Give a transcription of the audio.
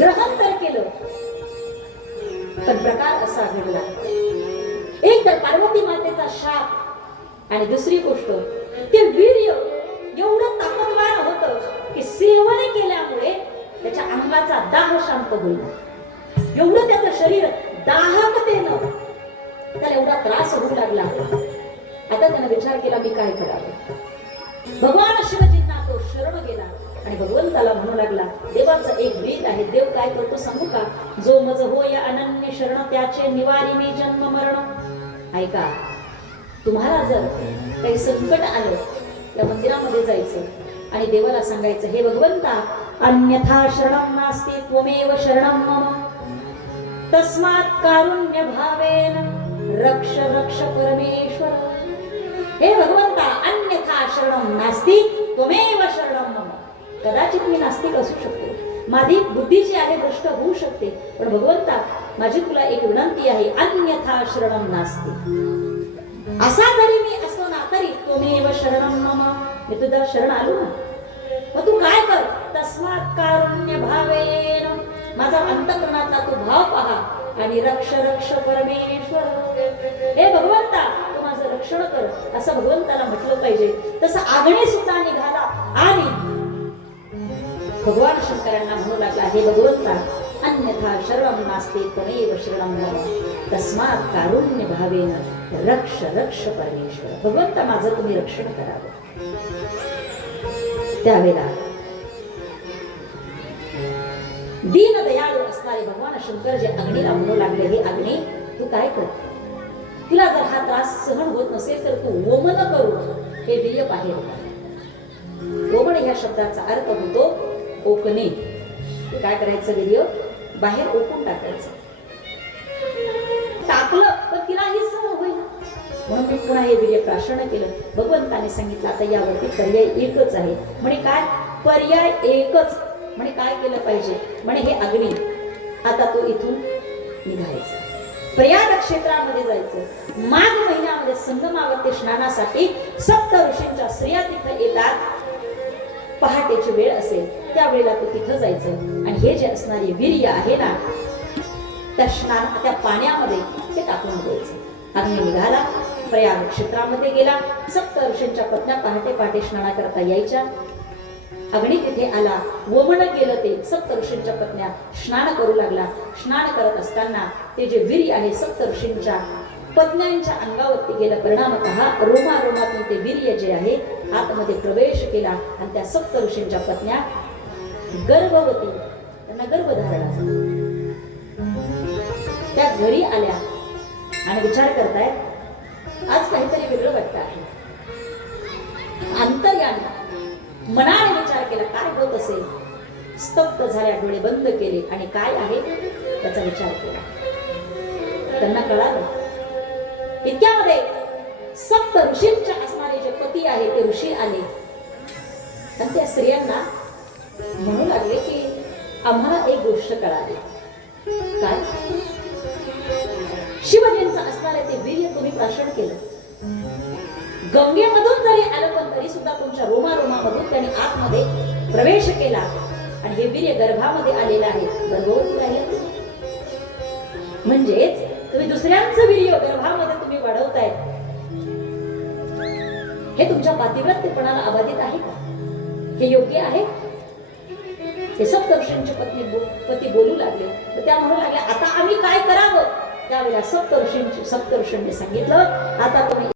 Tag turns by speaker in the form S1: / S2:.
S1: ग्रहण तर केलं. पण प्रकार असा घडला. एक तर पार्वती मातेचा शाप आणि दुसरी गोष्ट ते वीर्य एवढं ताकदवान होतं की सेवने केल्यामुळे त्याच्या अंगाचा दाह शांत होईल. एवढं त्याचं शरीर दाहकतेनं त्याला एवढा त्रास होऊ लागला. आता त्यानं विचार केला मी काय करावं? भगवान शिवजींना तो शरण गेला. आणि भगवंताला म्हणू लागला देवाचं एक रीत आहे देव काय करतो सांगू का? जो मज होय अनन्य शरण त्याचे निवारी मी जन्म मरण. ऐका तुम्हाला जर काही संकट आलं त्या मंदिरामध्ये जायचं आणि देवाला सांगायचं हे भगवंता अन्यथा शरण नास्ति त्वमेव शरण मम. तस्मात् कारुण्य भावेन रक्ष रक्ष परमेश्वर। हे भगवंता अन्यथा शरण नास्ति कदाचित मी नास्तिक असू शकतो. माझी बुद्धी जी आहे भ्रष्ट होऊ शकते. पण भगवंता माझी तुला एक विनंती आहे अन्यथा शरणम नास्ते असा जरी मी असलो ना तरी त्वमेव शरणम मम. मी तुझा शरण आलो ना? मग तू काय कर? तस्मात कारुण्य भावेन माझा अंतकरणातला तू भाव पहा आणि रक्ष रक्ष परमेश्वर. हे भगवंता तू माझं रक्षण कर. असं भगवंताला म्हटलं पाहिजे. तसं आग्ने सुद्धा भगवान शंकरांना म्हणू लागला हे भगवंता अन्यथा शरणम नास्ते तमेव शरणम मम तस्मात कारुण्य भावेन रक्ष रक्ष परमेश्वर. भगवंता माझं तुम्ही रक्षण करावं. त्यावेळेला दीन दयाळू असणारे भगवान शंकर जे अग्नीला म्हणू लागले हे अग्नी तू काय कर? तुला जर हा त्रास सहन होत नसेल तर तू वमन करू. हे वीर्य बाहेर ओमन ह्या शब्दाचा अर्थ होतो ओकणे. काय करायचं व्हिडिओ बाहेर ओकून टाकायचं. टाकलं पण तिलाही सहन होईल म्हणून मी पुन्हा हे वीर्य प्राशन केलं. भगवंताने सांगितलं आता यावरती पर्याय एकच आहे. म्हणे काय? पर्याय एकच. म्हणे काय केलं पाहिजे? म्हणे हे अग्नी. आता तो इथून निघायचा. प्रयाग क्षेत्रामध्ये जायचं. माघ महिन्यामध्ये संगमावरती स्नानासाठी सप्त ऋषींच्या स्त्रिया तिथं येतात. पहाटेची वेळ असेल त्यावेळेला तो तिथं जायचं. आणि हे जे असणारे वीर्य आहे ना त्या स्नान त्या पाण्यामध्ये ते टाकून द्यायचं. अग्नी निघाला प्रयाग क्षेत्रामध्ये गेला सप्त ऋषींच्या पत्न्या पहाटे पहाटे स्नाना करता यायच्या. अग्नी तिथे आला वमन गेलं ते सप्त ऋषींच्या पत्न्या स्नान करू लागला. स्नान करत असताना ते जे वीर्य आहे सप्त ऋषींच्या पत्न्यांच्या अंगावरती गेलं परिणामतः रोमारोमातून ते वीर्य जे आहे आतमध्ये प्रवेश केला आणि त्या सप्त ऋषींच्या पत्न्या गर्भवती त्यांना गर्भधारणा त्या घरी आल्या आणि विचार करतायत आज काहीतरी वेगळं वाटतं आहे. अंतर्याने मनाने विचार केला काय होत असेल? स्तब्ध झाल्या डोळे बंद केले आणि काय आहे? त्याचा विचार केला. त्यांना कळालं इतक्यामध्ये सप्त ऋषींच्या असणारे जे पती आहे ते ऋषी आले. आणि त्या स्त्रियांना म्हणू लागले की आम्हाला एक गोष्ट कळाली. काय? शिवजींचं असणारे ते वीर्य तुम्ही प्राशन केलं. गंगेमधून जरी आलं पण तरी सुद्धा तुमच्या रोमारोमामधून त्याने त्यांनी आतमध्ये प्रवेश केला. आणि हे वीर्य गर्भामध्ये आलेलं आहे. गर्भवती राहिलं. म्हणजेच तुम्ही दुसऱ्यांचं वीर्य गर्भामध्ये तुम्ही वाढवताय हे तुमच्या पातिव्रत्यपणाला अबाधित आहे का? हे योग्य आहे? हे सप्तर्षींची पत्नी बो- पती बोलू लागले. तर त्या म्हणू लागल्या आता आम्ही काय करावं? त्यावेळेला सप्तर्षींची सप्तर्षींनी सांगितलं आता तुम्ही